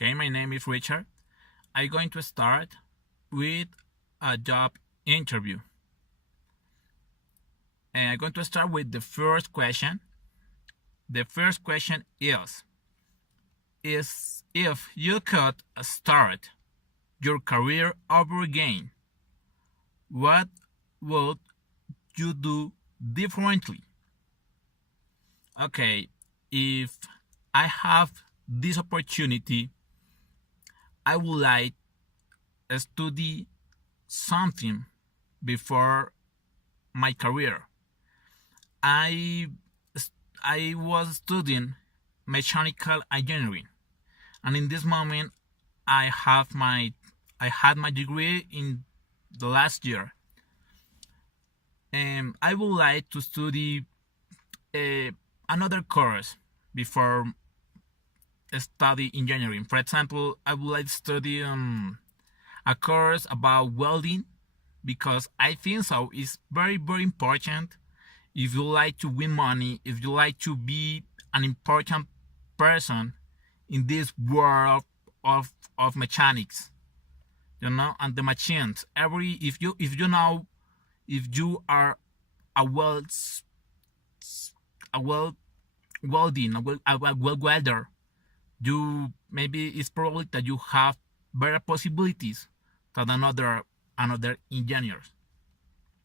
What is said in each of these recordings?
Okay, my name is Richard. I'm going to start with a job interview. And I'm going to start with the first question. The first question is if you could start your career over again, what would you do differently? Okay, if I have this opportunity, I would like to study something before my career. I I was studying mechanical engineering, and in this moment, I had my degree in the last year, and I would like to study uh, another course before study engineering. For example, I would like to study a course about welding because I think so it's very important if you like to win money, if you like to be an important person in this world of mechanics, and the machines. If you are a a well welding a well welder, you maybe it's probably that you have better possibilities than another engineers.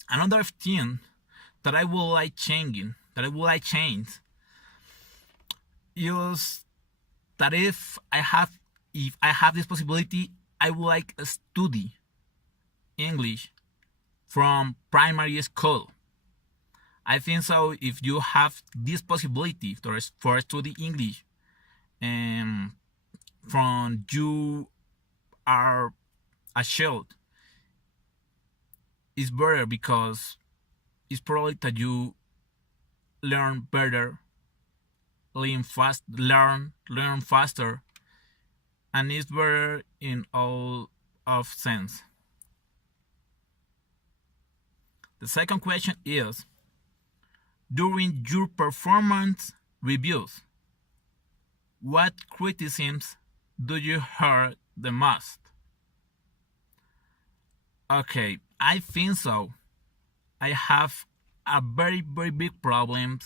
Another thing that I would like changing, that I would like change, is that if I have this possibility, I would like to study English from primary school. I think so. If you have this possibility for study English, um, from you are a child, it's better because it's probably that you learn better, learn faster, and it's better in all of sense. The second question is, during your performance reviews, what criticisms do you hear the most? Okay, I think so. I have a very big problem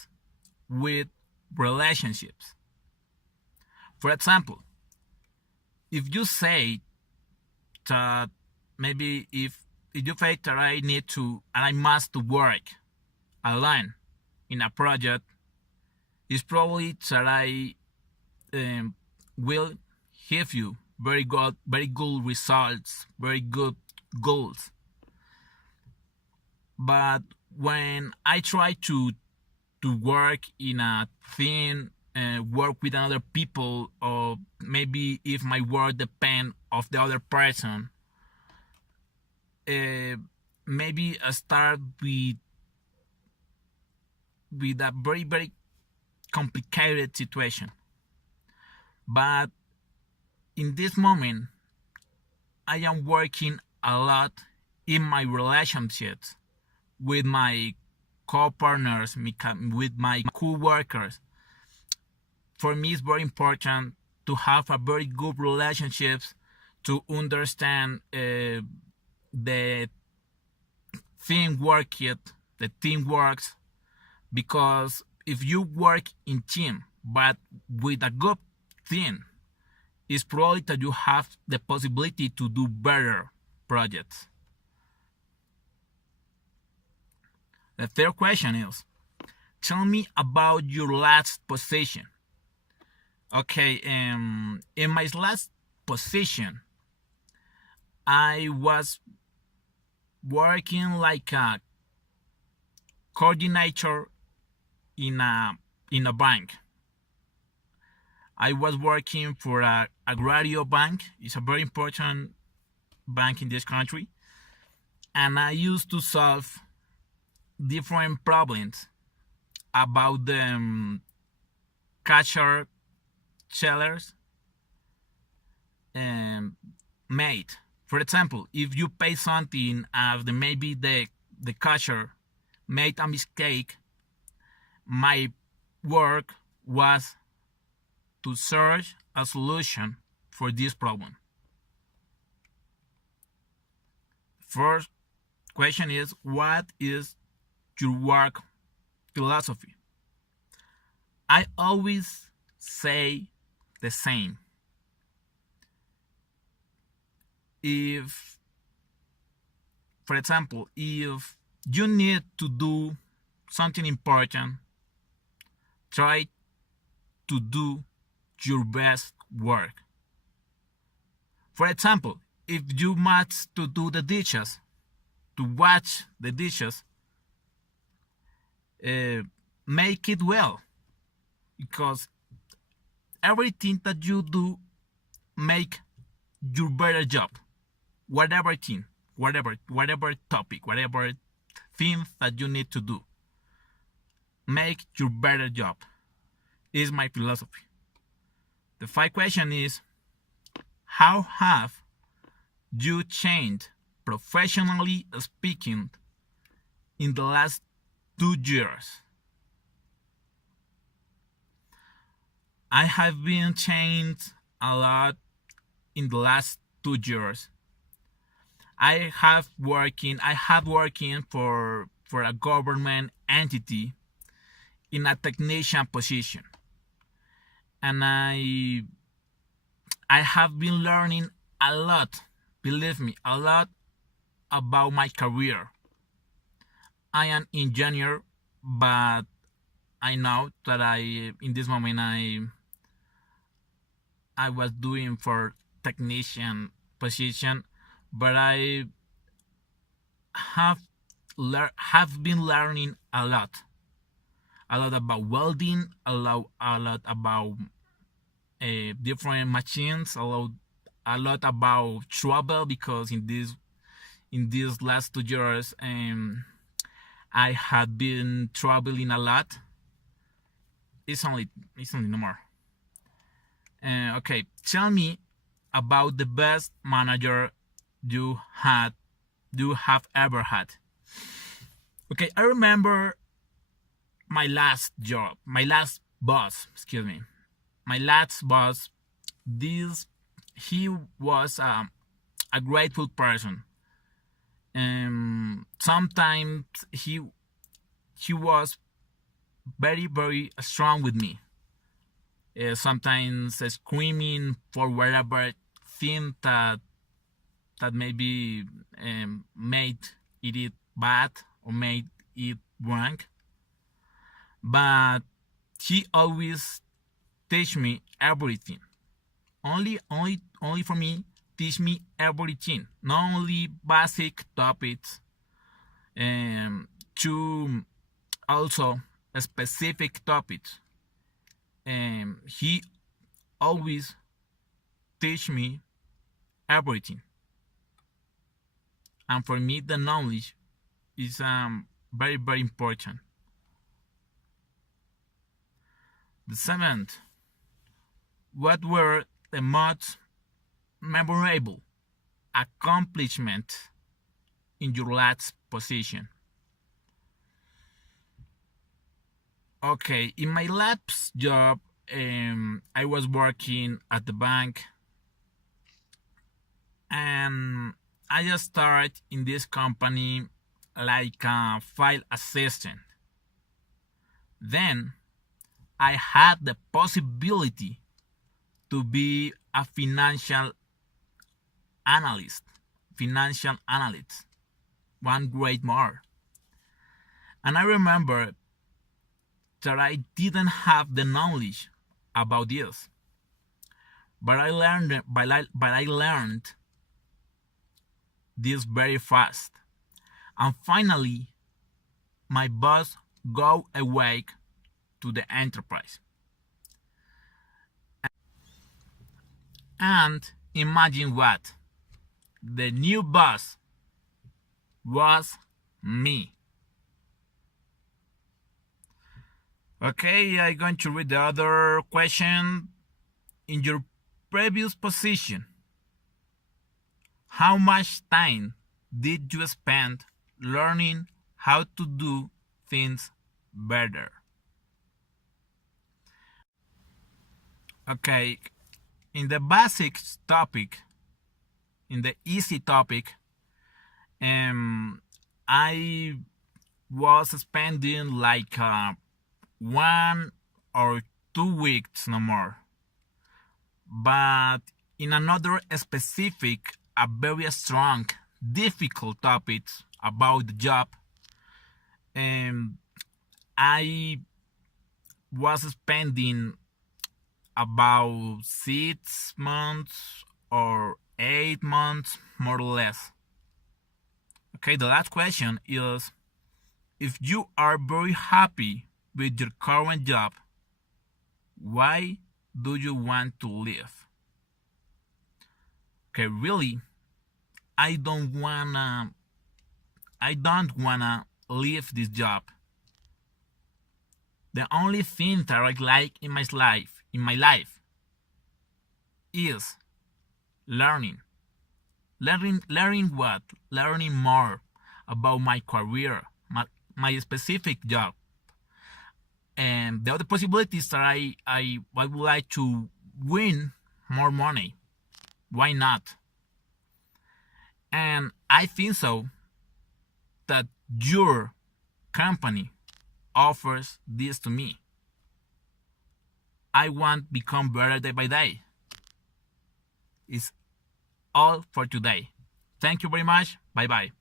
with relationships. For example, if you say that maybe if you say that I need to and I must work alone in a project, it's probably that I will give you very good results, very good goals. But when I try to work in a team, work with other people, or maybe if my work depend of the other person, maybe I start with a very complicated situation. But in this moment, I am working a lot in my relationships with my co-partners, with my co-workers. For me, it's very important to have a very good relationships, to understand the the team works, because if you work in team but with a good team, it's probably that you have the possibility to do better projects. The third question is, tell me about your last position. Okay, in my last position, I was working like a coordinator in a bank. I was working for a Agrario bank. It's a very important bank in this country, and I used to solve different problems about the cashier sellers made. For example, if you pay something and maybe the cashier made a mistake, my work was to search a solution for this problem. First question is, what is your work philosophy? I always say the same. If, for example, if you need to do something important, try to do your best work. For example, if you must to do the dishes, to wash the dishes, make it well, because everything that you do make your better job. Whatever thing, whatever topic, whatever thing that you need to do, make your better job, is my philosophy. The fifth question is, how have you changed professionally speaking in the last 2 years? I have been changed a lot in the last 2 years. I have working for a government entity in a technician position, and I have been learning a lot, believe me, a lot about my career. I am engineer, but I know that in this moment I was doing for technician position, but I have been learning a lot about welding, a lot about different machines, a lot about travel, because in these last 2 years I had been traveling a lot. It's only no more. Okay, tell me about the best manager you have ever had. Okay, I remember my last boss. My last boss. He was a grateful person. Sometimes he was very, very strong with me. Sometimes screaming for whatever thing that maybe made it bad or made it wrong. But he always teach me everything. Only for me, teach me everything. Not only basic topics, to also specific topics. He always teach me everything. And for me, the knowledge is very, very important. The seventh, what were the most memorable accomplishment in your last position? Okay, in my last job, I was working at the bank, and I just started in this company like a file assistant. Then I had the possibility to be a financial analyst, one grade more. And I remember that I didn't have the knowledge about this, but I learned this very fast. And finally, my boss go away to the enterprise. And imagine what? The new boss was me. Okay, I'm going to read the other question. In your previous position, how much time did you spend learning how to do things better? Okay, in the basic topic, in the easy topic, I was spending like 1 or 2 weeks, no more. But in another specific, a very strong, difficult topic about the job, I was spending about 6 months or 8 months, more or less. Okay, the last question is, if you are very happy with your current job, why do you want to leave? Okay, really, I don't wanna leave this job. The only thing that I like in my life is learning. Learning what? Learning more about my career, my specific job. And the other possibilities that I would like to win more money. Why not? And I think so that your company offers this to me. I want to become better day by day. It's all for today. Thank you very much. Bye bye.